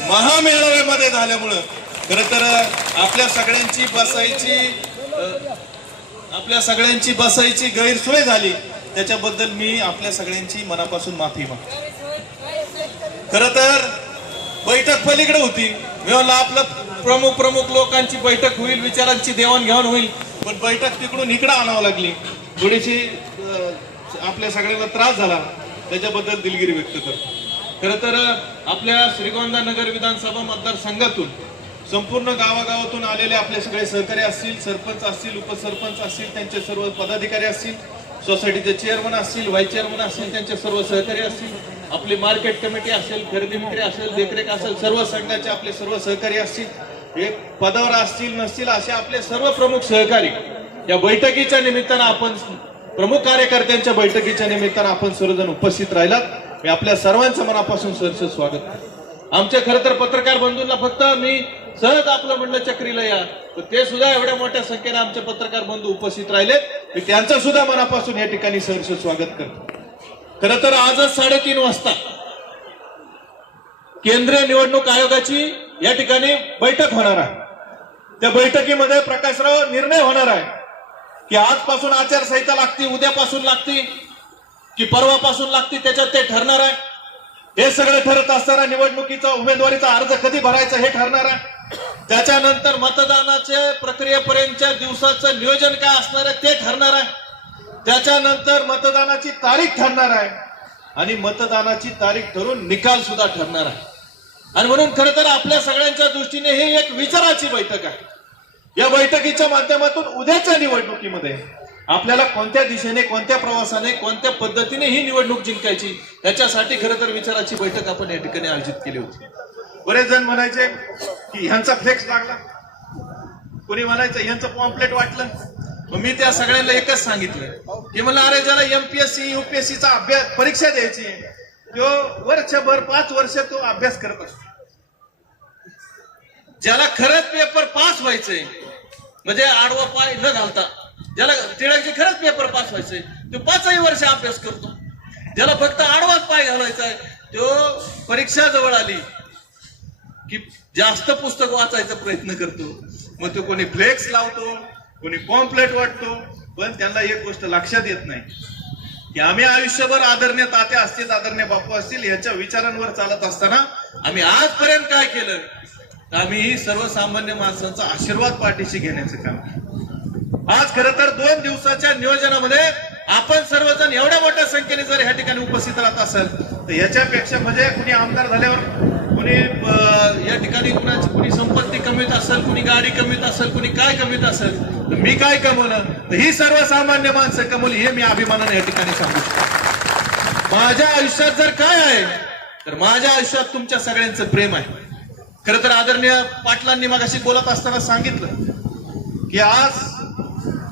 महामेळाव्यामध्ये झाल्यामुळं खरं तर आपल्या सगळ्यांची बसायची गैरसोय झाली. त्याच्याबद्दल मी आपल्या सगळ्यांची मनापासून माफी मागतो. खरं तर बैठक पलीकडे होती. मी म्हणलं आपलं प्रमुख लोकांची बैठक होईल, विचारांची देवाणघेवाण होईल, पण बैठक तिकडून इकडं आणावं लागली. थोडीशी आपल्या सगळ्यांना त्रास झाला, त्याच्याबद्दल दिलगिरी व्यक्त करतो. खरं तर आपल्या श्रीगोंदा नगर विधानसभा मतदारसंघातून संपूर्ण गावागावातून आलेले आपले सगळे सहकारी असतील, सरपंच असतील, उपसरपंच असतील, त्यांचे सर्व पदाधिकारी असतील, सोसायटीचे चेअरमन असतील, व्हाईस चेअरमन असतील, त्यांचे सर्व सहकारी असतील, आपली मार्केट कमिटी असेल, खरेदी विक्री असेल, देखरेख असेल, सर्व संघाचे आपले सर्व सहकारी असतील, हे पदावर असतील नसतील असे आपले सर्व प्रमुख सहकारी या बैठकीच्या निमित्तानं आपण प्रमुख कार्यकर्त्यांच्या बैठकीच्या निमित्तानं आपण सर्वजण उपस्थित राहिलात. मी आपल्या सर्वांचं मनापासून सहर्ष स्वागत करतो. आमच्या खरं तर पत्रकार बंधूंना फक्त मी सहज आपलं म्हणलं चक्रीला या, ते सुद्धा एवढ्या मोठ्या संख्येने आमचे पत्रकार बंधू उपस्थित राहिलेत. मी त्यांचं सुद्धा मनापासून या ठिकाणी सहर्ष स्वागत करतो. खरं तर आजच 3:30 वाजता केंद्रीय निवडणूक आयोगाची या ठिकाणी बैठक होणार आहे. त्या बैठकीमध्ये प्रकाशराव निर्णय होणार आहे की आजपासून आचारसंहिता लागते, उद्यापासून लागते की परवापासून लागते, त्याच्यात ते ठरणार आहे. हे सगळं ठरत असताना निवडणुकीचा उमेदवारीचा अर्ज कधी भरायचा हे ठरणार आहे. त्याच्यानंतर मतदानाच्या प्रक्रियेपर्यंतच्या दिवसाचं नियोजन काय असणार आहे ते ठरणार आहे. त्याच्यानंतर मतदानाची तारीख ठरणार आहे आणि मतदानाची तारीख ठरून निकाल सुद्धा ठरणार आहे. आणि म्हणून खरं तर आपल्या सगळ्यांच्या दृष्टीने ही एक विचाराची बैठक आहे. या बैठकीच्या माध्यमातून उद्याच्या निवडणुकीमध्ये आपल्याला कोणत्या दिशेने, कोणत्या प्रवासाने, कोणत्या पद्धतीने ही निवडणूक जिंकायची याच्यासाठी खरं तर विचाराची बैठक आपण या ठिकाणी आयोजित केली होती. बरेच जण म्हणायचे की ह्यांचा फ्लेक्स लागला, कोणी म्हणायचं ह्यांचं पॉम्पलेट वाटलं. मग मी त्या सगळ्यांना एकच सांगितलं की मला अरे ज्याला एमपीएससी युपीएससीचा अभ्यास परीक्षा द्यायची तो वर्षभर 5 वर्ष तो अभ्यास करत असतो. ज्याला खरंच पेपर पास व्हायचंय म्हणजे आडवा पाय न घालता, ज्याला टिळकचे खरंच पेपर पास व्हायचंय तो 5ही वर्ष अभ्यास करतो. ज्याला फक्त आडवाच पाय घालायचा आहे तो परीक्षा जवळ आली की जास्त पुस्तक वाचायचा प्रयत्न करतो. मग तो कोणी फ्लेक्स लावतो, कोणी पॉम्पलेट वाटतो. पण त्यांना एक गोष्ट लक्षात येत नाही की आम्ही आयुष्यभर आदरणीय तात्या असतील, आदरणीय बापू असतील यांच्या विचारांवर चालत असताना आम्ही आजपर्यंत काय केलं, आम्ही सर्वसामान्य माणसांचा आशीर्वाद पाठीशी घेण्याचं काम केलं. आज खरं तर 2 दिवसाच्या नियोजनामध्ये आपण सर्वजण एवढ्या मोठ्या संख्येने जर ह्या ठिकाणी उपस्थित राहत असेल तर याच्यापेक्षा म्हणजे कुणी आमदार झाल्यावर कुणी या ठिकाणी कुणी संपत्ती कमीत असेल, कुणी गाडी कमीत असेल, कुणी काय कमीत असेल, तर मी काय कमवलं तर ही सर्वसामान्य माणसं कमवली हे मी अभिमानाने या ठिकाणी सांगू शकतो. माझ्या आयुष्यात जर काय आहे तर माझ्या आयुष्यात तुमच्या सगळ्यांचं प्रेम आहे. खरं तर आदरणीय पाटलांनी मगाशी बोलत असताना सांगितलं की आज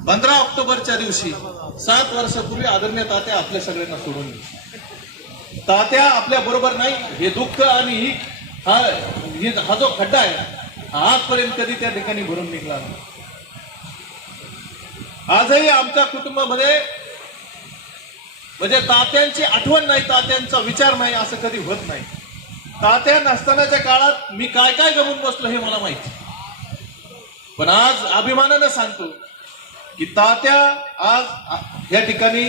15 ऑक्टोबरच्या दिवशी 7 वर्षापूर्वी आदरणीय तात्या आपल्या सगळ्यांना सोडून गेले. तात्या आपल्या बरोबर नाही हे दुःख आणि हा जो खड्डा आहे आजपर्यंत कधी त्या ठिकाणी भरून निघला नाही. आजही आमच्या कुटुंबामध्ये म्हणजे तात्यांची आठवण नाही, तात्यांचा विचार नाही असं कधी होत नाही. तात्या नसतानाच्या काळात मी काय काय गमून बसलो हे मला माहिती. पण आज अभिमानानं सांगतो की तात्या आज या ठिकाणी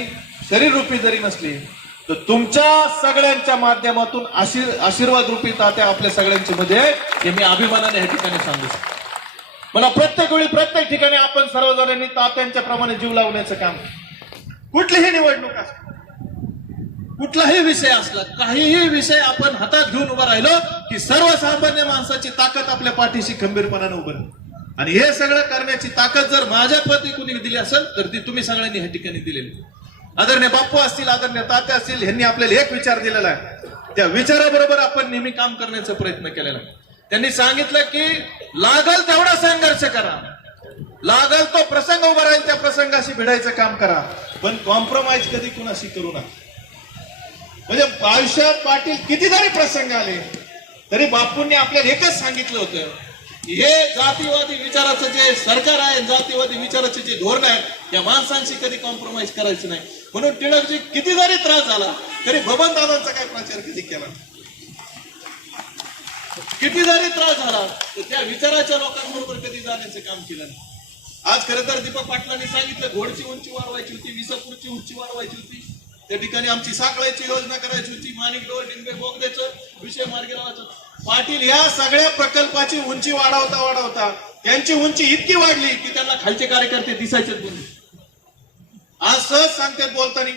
शरीर रूपी जरी नसली तर तुमच्या सगळ्यांच्या माध्यमातून आशीर्वाद रूपी तात्या आपल्या सगळ्यांच्या मध्ये आहे, हे मी अभिमानाने या ठिकाणी सांगू शकतो. मला प्रत्येक वेळी प्रत्येक ठिकाणी आपण सर्वजणांनी तात्यांच्या प्रमाणे जीव लावण्याचं काम, कुठलीही निवडणूक असली, कुठलाही विषय असला, काहीही विषय आपण हातात घेऊन उभं राहिलो की सर्वसामान्य माणसाची ताकद आपल्या पाठीशी खंबीरपणाने उभं राहते. आणि हे सगळं करण्याची ताकद जर माझ्या प्रती कुणी दिली असेल तर ती तुम्ही सगळ्यांनी या ठिकाणी दिलेली. आदरणीय बाप्पू असतील, आदरणीय तात्या असतील, यांनी आपल्याला एक विचार दिलेला आहे. त्या विचाराबरोबर आपण नेहमी काम करण्याचा प्रयत्न केलेला आहे. त्यांनी सांगितलं की लागल तेवढा संघर्ष करा, लागल तो प्रसंग उभा राहील त्या प्रसंगाशी भिडायचं काम करा, पण कॉम्प्रोमाइज कधी कुणाशी करू नका. म्हणजे आयुष्यात पाटील किती जरी प्रसंग आले तरी बापूंनी आपल्याला एकच सांगितलं होतं, हे जातीवादी विचाराचं जे सरकार आहे, जातीवादी विचाराचे जे धोरण आहे, या माणसांशी कधी कॉम्प्रोमाइज करायचं नाही. म्हणून टिळकजी किती जरी त्रास झाला तरी बबनदादांचा काय प्रचार कधी केला, किती जरी त्रास झाला तर त्या विचाराच्या लोकांबरोबर कधी जाण्याचं काम केलं नाही. आज खरं तर दीपक पाटलांनी सांगितलं, घोडची उंची वाढवायची होती, विसापूरची उंची वाढवायची होती, त्या ठिकाणी आमची साखळ्याची योजना करायची होती, माणिकडोळ डिंबे बोगद्याचं विषय मार्गी लावायचा. पाटील या सगळ्या प्रकल्पाची उंची वाढवता त्यांची उंची इतकी वाढली की त्यांना खालचे कार्यकर्ते दिसायचेच बंद. आज सहज सांगतात बोलताना,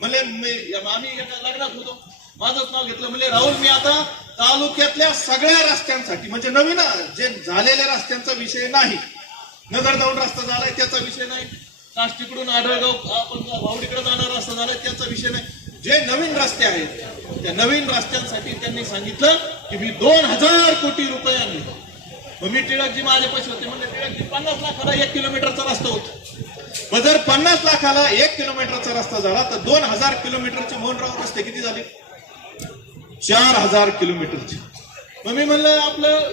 म्हणले आम्ही एका लग्नात होतो, माझंच नाव घेतलं, म्हणजे राहुल मी आता तालुक्यातल्या सगळ्या रस्त्यांसाठी, म्हणजे नवीन जे झालेल्या रस्त्यांचा विषय नाही, नगर दौंड रस्ता झालाय त्याचा विषय नाही, काष्टीकडून आढळगाव आपण भावडीकडे जाणारा रस्ता झालाय त्याचा विषय नाही, जे नवीन रस्ते आहेत त्या नवीन रस्त्यांसाठी त्यांनी सांगितलं की मी 2000 कोटी रुपये आणले. मग मी टिळकजी माझ्यापाशी होते, म्हणजे टिळकजी 50 लाखाला 1 किलोमीटरचा रस्ता होता. मग जर 50 लाखाला 1 किलोमीटरचा रस्ता झाला तर 2000 किलोमीटरचे मोहनराव रस्ते किती झाले, 4000 किलोमीटरचे. मग मी म्हणलं आपलं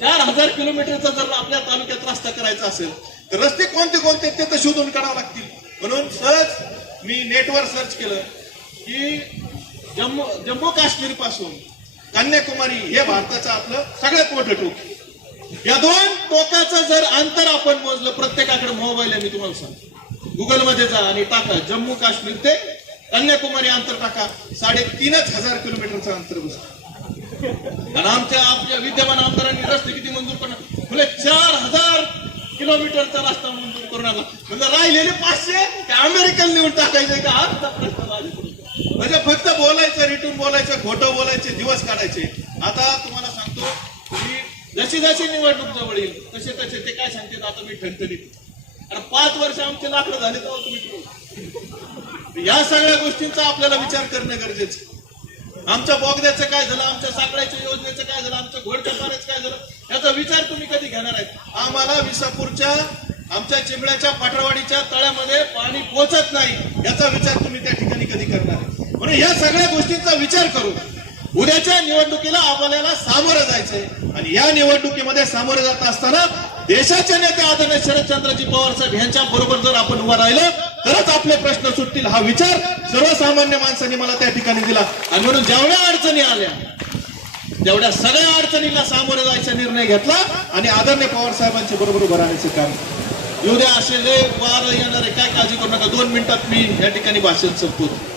4000 किलोमीटरचा जर आपल्या तालुक्यात रस्ता करायचा असेल तर रस्ते कोणते कोणते ते तर शोधून काढावे लागतील. म्हणून सहज मी नेटवर सर्च केलं की जम्मू काश्मीर पासून कन्याकुमारी हे भारताचं आपलं सगळ्यात मोठं टोक. या दोन टोकाचं जर अंतर आपण मोजलं, प्रत्येकाकडे मोबाईल आहे, मी तुम्हाला सांगतो, गुगलमध्ये जा आणि टाका जम्मू काश्मीर ते कन्याकुमारी अंतर टाका, 3500 किलोमीटरचं अंतर बसतं. आणि आपल्या विद्यमान आमदारांनी रस्ते किती मंजूर करणार, म्हणजे 4000 किलोमीटरचा रस्ता मंजूर करून आला. म्हणजे राहिलेले 500 ते अमेरिकन नेऊन टाकायचे का, आजचा प्रश्न माझ्याकडे. म्हणजे फक्त बोलायचं, रिटून बोलायचं, खोटं बोलायचे, दिवस काढायचे. आता तुम्हाला सांगतो, तुम्ही जशी जशी निवडणूक जवळ येईल तसे तसे ते काय सांगते, आता मी ठणठणीत, आणि 5 वर्ष आमचे लाकडं झाले तेव्हा तुम्ही. या सगळ्या गोष्टींचा आपल्याला विचार करणं गरजेचं. आमच्या बोगद्याचं काय झालं, आमच्या साखळ्याच्या योजनेचं काय झालं, आमच्या घोडच्या पाण्याचं काय झालं, याचा विचार तुम्ही कधी घेणार आहे. आम्हाला विसापूरच्या आमच्या चिंबळ्याच्या पाटरवाडीच्या तळ्यामध्ये पाणी पोहोचत नाही, याचा विचार तुम्ही त्या ठिकाणी कधी करणार आहे. म्हणून या सगळ्या गोष्टींचा विचार करून उद्याच्या निवडणुकीला आपल्याला सामोरं जायचंय. आणि या निवडणुकीमध्ये सामोरं जात असताना देशाचे नेते आदरणीय शरदचंद्रजी पवार साहेब यांच्या बरोबर जर आपण उभा राहिलो तरच आपले प्रश्न सुटतील, हा विचार सर्वसामान्य माणसांनी मला त्या ठिकाणी दिला. आणि म्हणून जेवढ्या अडचणी आल्या तेवढ्या सगळ्या अडचणींना सामोरं जायचा निर्णय घेतला आणि आदरणीय पवार साहेबांच्या बरोबर उभं राहण्याचे काम. उद्या असे लय वार येणार आहे, काय काळजी करू नका, 2 मिनिटात मी या ठिकाणी भाषण संपवतो.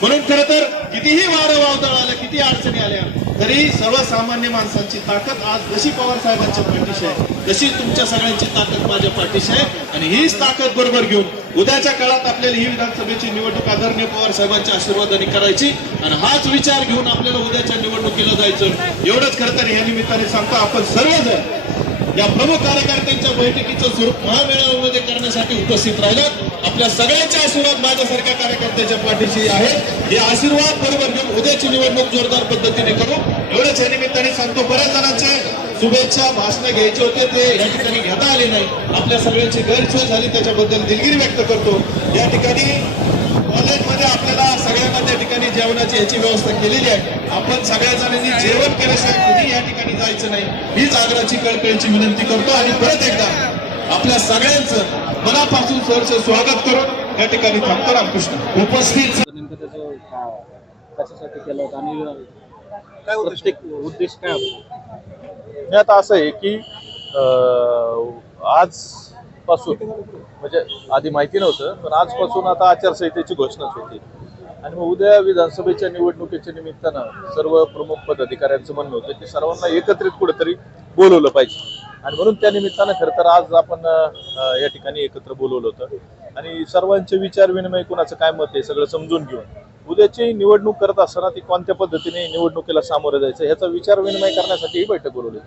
म्हणून खरं तर कितीही वारं वावदळ आलं, किती अडचणी आल्या तरी सर्वसामान्य माणसांची ताकद आज जशी पवार साहेबांच्या पाठीशी आहे तशी तुमच्या सगळ्यांची ताकद माझ्या पाठीशी आहे. आणि हीच ताकद बरोबर घेऊन उद्याच्या काळात आपल्याला ही विधानसभेची निवडणूक आदरणीय पवार साहेबांच्या आशीर्वादाने करायची आणि हाच विचार घेऊन आपल्याला उद्याच्या निवडणुकीला जायचं. एवढंच खरं तर या निमित्ताने सांगतो, आपण सर्वजण या प्रमुख कार्यकर्त्यांच्या बैठकीचं स्वरूप महामेळाव्यामध्ये करण्यासाठी उपस्थित राहिलात. आपल्या सगळ्यांचे आशीर्वाद माझ्यासारख्या कार्यकर्त्याच्या पाठीशी आहे. हे आशीर्वाद बरोबर घेऊन उद्याची निवडणूक जोरदार पद्धतीने करू, एवढंच या निमित्ताने सांगतो. बऱ्याच जणांचे शुभेच्छा भाषण घ्यायचे होते ते या ठिकाणी घेता आले नाही, आपल्या सगळ्यांची गैरसोय झाली, त्याच्याबद्दल दिलगिरी व्यक्त करतो. या ठिकाणी कॉलेजमध्ये आपल्याला सगळ्यांना त्या ठिकाणी जेवणाची याची व्यवस्था केलेली आहे. आपण सगळ्या जणांनी जेवण केल्याशिवाय कुठे या ठिकाणी जायचं नाही, हीच आग्रहाची कळकळीची विनंती करतो. आणि परत एकदा आपल्या सगळ्यांचं मनापासून सहर्ष स्वागत करून या ठिकाणी थांबतो. रामकृष्ण उपस्थित उद्देश काय आता असं आहे की आज आजपासून, म्हणजे आधी माहिती नव्हतं, पण आजपासून आता आचारसंहितेची घोषणाच होती. आणि मग उद्या विधानसभेच्या निवडणुकीच्या निमित्तानं सर्व प्रमुख पदाधिकाऱ्यांचं म्हणणं होतं की सर्वांना एकत्रित कुठेतरी बोलवलं पाहिजे. आणि म्हणून त्या निमित्तानं खरं तर आज आपण या ठिकाणी एकत्र बोलवलं होतं आणि सर्वांचे विचार विनिमय, कुणाचं काय मत आहे सगळं समजून घेऊन उद्याची निवडणूक करत असताना ती कोणत्या पद्धतीने निवडणुकीला सामोरं जायचं ह्याचा विचार विनिमय करण्यासाठी ही बैठक बोलवली.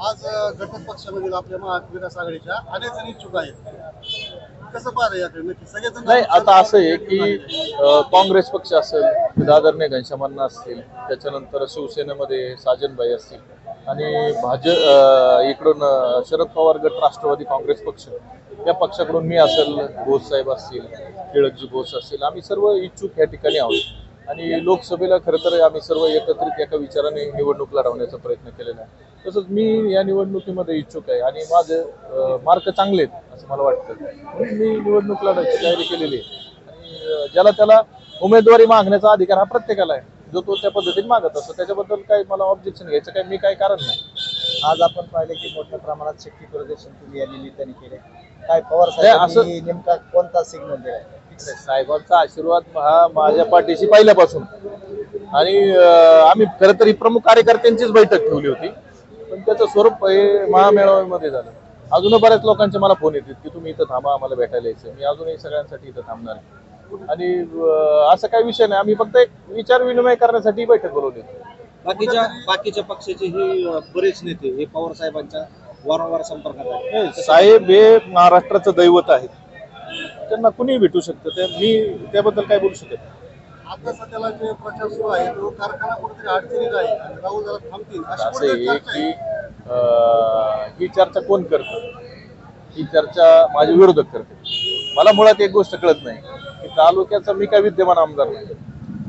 आज घटक पक्षामधील आपल्या महाविकास आघाडीच्या अनेक जण इच्छुक आहेत. कसं पाहता याकडे नक्की सगळेजण? नाही, आता असं आहे की काँग्रेस पक्ष असेल, आदरणीय घनश्यामांना असतील, त्याच्यानंतर शिवसेनेमध्ये साजनभाई असतील आणि इकडून शरद पवार गट राष्ट्रवादी काँग्रेस पक्ष या पक्षाकडून मी असेल, घोष साहेब असतील, टिळकजी घोष असतील, आम्ही सर्व इच्छुक या ठिकाणी आहोत आणि लोकसभेला खरं तर आम्ही सर्व एकत्रित एका विचाराने निवडणूक लढवण्याचा प्रयत्न केलेला आहे. तसंच मी या निवडणुकीमध्ये इच्छुक आहे आणि माझे मार्क चांगले आहेत असं मला वाटतं, म्हणून मी निवडणूक लढायची तयारी केलेली आहे. आणि ज्याला त्याला उमेदवारी मागण्याचा अधिकार हा प्रत्येकाला आहे, जो तो त्या पद्धतीने मागत असतो, त्याच्याबद्दल काही मला ऑब्जेक्शन घ्यायचं काही मी काही कारण नाही. आज आपण पाहिले की मोठ्या प्रमाणात शक्ती प्रदर्शन तुम्ही या निमित्ताने केले. काय पवार साहेबांनी नेमका कोणता सिग्नल दिलाय? साहेबांचा आशीर्वाद हा माझ्या पाठीशी पहिल्यापासून आणि आम्ही खरं तर ही प्रमुख कार्यकर्त्यांचीच बैठक ठेवली होती, पण त्याचं स्वरूप हे महामेळाव्यामध्ये झालं. अजून बऱ्याच लोकांचे मला फोन येतात की तुम्ही इथं थांबा, आम्हाला भेटायला यायचं. मी अजूनही सगळ्यांसाठी इथं थांबणार आहे आणि असं काही विषय नाही, आम्ही फक्त एक विचार विनिमय करण्यासाठी बैठक बोलवली. बाकीच्या पक्षाचे हे बरेच नेते हे पवार साहेबांच्या वारंवार संपर्कात आहेत. साहेब हे महाराष्ट्राचं दैवत आहेत, त्यांना कुणीही भेटू शकतं, मी त्याबद्दल काय बोलू शकत. आता सध्याला जे प्रचार सुरू आहे तो कारखाना कुठेतरी अडचणीत आहे आणि राहुल जरा थांबतील असं आहे की ही चर्चा कोण करतं, ही चर्चा माझे विरोधक करते. मला मुळात एक गोष्ट कळत नाही की तालुक्याचा मी काय विद्यमान आमदार नाही,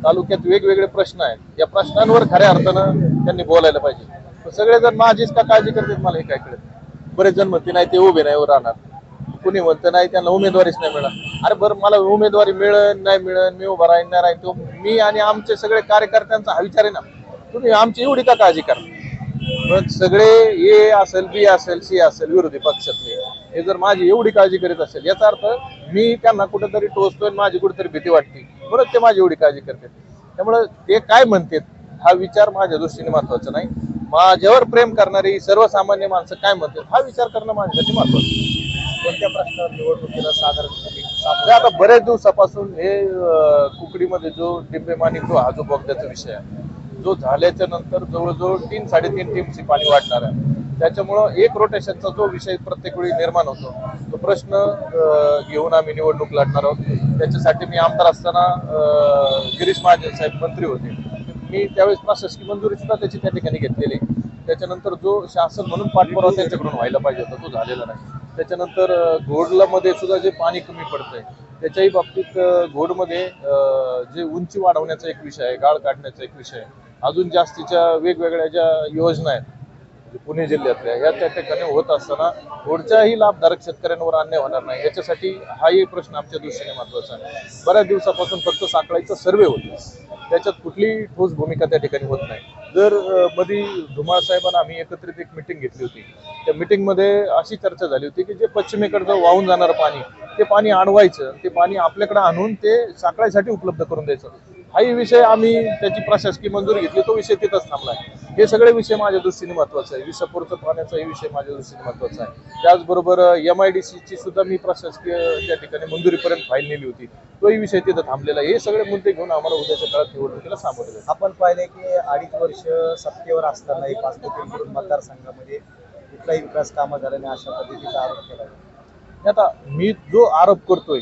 तालुक्यात वेगवेगळे प्रश्न आहेत, या प्रश्नांवर खऱ्या अर्थानं त्यांनी बोलायला पाहिजे. सगळेजण माझीच का काळजी करतात मला हे काय कळत नाही. बरेच जण म्हणते नाही ते उभे नाही राहणार, कुणी म्हणतं नाही त्यांना उमेदवारीच नाही मिळणार. अरे बरं, मला उमेदवारी मिळेल नाही मिळेल, मी उभा राहीन नाही राहीन, तो मी आणि आमचे सगळे कार्यकर्त्यांचा हा विचार आहे ना. तुम्ही आमची एवढी का काळजी करा? पण सगळे ए असेल, बी असेल, सी असेल, विरोधी पक्षातले हे जर माझी एवढी काळजी करीत असेल याचा अर्थ मी त्यांना कुठेतरी टोचतोय, माझी कुठेतरी भीती वाटते, म्हणून ते माझी एवढी काळजी करतात. त्यामुळे ते काय म्हणतात हा विचार माझ्या दृष्टीने महत्वाचा नाही. माझ्यावर प्रेम करणारी सर्वसामान्य माणसं काय म्हणतात हा विचार करणं माझ्यासाठी महत्वाचं. कोणत्या प्रश्नावर निवडणुकीला साधारण आता बऱ्याच दिवसापासून हे कुकडीमध्ये जो डिंबेमानी हा जो बोगद्याचा विषय आहे, जो झाल्याच्या नंतर जवळजवळ 3-3.5 टीमची पाणी वाढणार आहे. त्याच्यामुळं एक रोटेशनचा जो विषय प्रत्येक वेळी निर्माण होतो तो प्रश्न घेऊन आम्ही निवडणूक लढणार आहोत. त्याच्यासाठी मी आमदार असताना गिरीश महाजन साहेब मंत्री होते, मी त्यावेळेस प्रशासकीय मंजुरी सुद्धा त्याची त्या ठिकाणी घेतलेली. त्याच्यानंतर जो शासन म्हणून पाठपुरावा त्यांच्याकडून व्हायला पाहिजे होता तो झालेला नाही. त्याच्यानंतर घोडलामध्ये सुद्धा जे पाणी कमी पडतंय त्याच्याही बाबतीत घोडमध्ये जे उंची वाढवण्याचा एक विषय आहे, गाळ काढण्याचा एक विषय आहे, अजून जास्तीच्या वेगवेगळ्या ज्या योजना आहेत पुणे जिल्ह्यातल्या या त्या ठिकाणी होत असताना घोडच्याही लाभधारक शेतकऱ्यांवर अन्याय होणार नाही याच्यासाठी हाही प्रश्न आमच्या दृष्टीने महत्वाचा आहे. बऱ्याच दिवसापासून फक्त साखळीचा सर्वे होतो, त्याच्यात कुठलीही ठोस भूमिका त्या ठिकाणी होत नाही. जर मध्ये धुमाळ साहेबांना आम्ही एकत्रित एक मिटिंग घेतली होती, त्या मिटिंगमध्ये अशी चर्चा झाली होती की जे पश्चिमेकडचं वाहून जाणारं पाणी ते पाणी अडवायचं, ते पाणी आपल्याकडे आणून ते साखळीसाठी उपलब्ध करून द्यायचं. हाही विषय आम्ही त्याची प्रशासकीय मंजुरी घेतली, तो विषय तिथंच थांबलाय. हे सगळे विषय माझ्या दृष्टीने महत्वाचा आहे. विषापूरचं पाण्याचाही विषय माझ्या दृष्टीने महत्वाचा आहे. त्याचबरोबर MIDCची सुद्धा मी प्रशासकीय त्या ठिकाणी मंजुरीपर्यंत फाईल नेली होती, तोही विषय तिथं थांबलेला आहे. हे सगळे मुद्दे घेऊन आम्हाला उद्याच्या काळात निवडणुकीला सामोरे जायचं. आपण पाहिले की 2.5 वर्ष सत्तेवर असतानाही 5 कोटी मतदारसंघामध्ये कुठलाही विकास कामं झाल्याने अशा पद्धतीचा आरोप केला. आता मी जो आरोप करतोय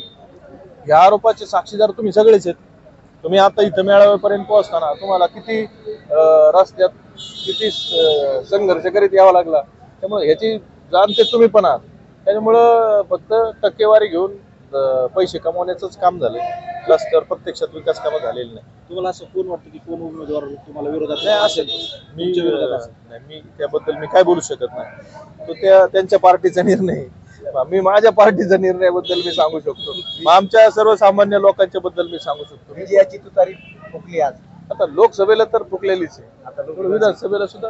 या आरोपाचे साक्षीदार तुम्ही सगळेच आहेत. तुम्ही आता इथं मेळाव्यापर्यंत पोहोचताना तुम्हाला किती रस्त्यात किती संघर्ष करीत यावा लागला, त्यामुळे ह्याची जाणते तुम्ही पण आहात. त्याच्यामुळं फक्त टक्केवारी घेऊन पैसे कमवण्याचंच काम झालंय, रस्त्यावर प्रत्यक्षात विकास कामं झालेली नाही. तुम्हाला असं कोण वाटतं की कोण उमेदवार तुम्हाला विरोधात नाही असेल? मी त्याबद्दल मी काय बोलू शकत नाही, तो त्यांच्या पार्टीचा निर्णय. मी माझ्या पार्टीच्या निर्णयाबद्दल मी सांगू शकतो, आमच्या सर्वसामान्य लोकांच्या बद्दल मी सांगू शकतो. याची तुतारी फुकली आज. आता लोकसभेला तर फुकलेलीच आहे, आता विधानसभेला सुद्धा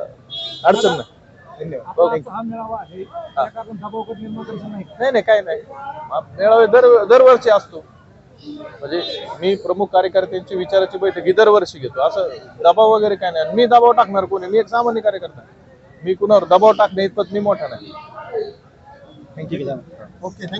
अडचण नाही. धन्यवाद. नाही काय नाही मेळावे दरवर्षी असतो. म्हणजे मी प्रमुख कार्यकर्त्यांची विचाराची बैठक ही दरवर्षी घेतो. असं दबाव वगैरे काय नाही. मी दबाव टाकणार कोणी? मी एक सामान्य कार्यकर्ता. मी कुणावर दबाव टाकणे इतपत मी मोठा नाही. थँक्यू. Okay thank you.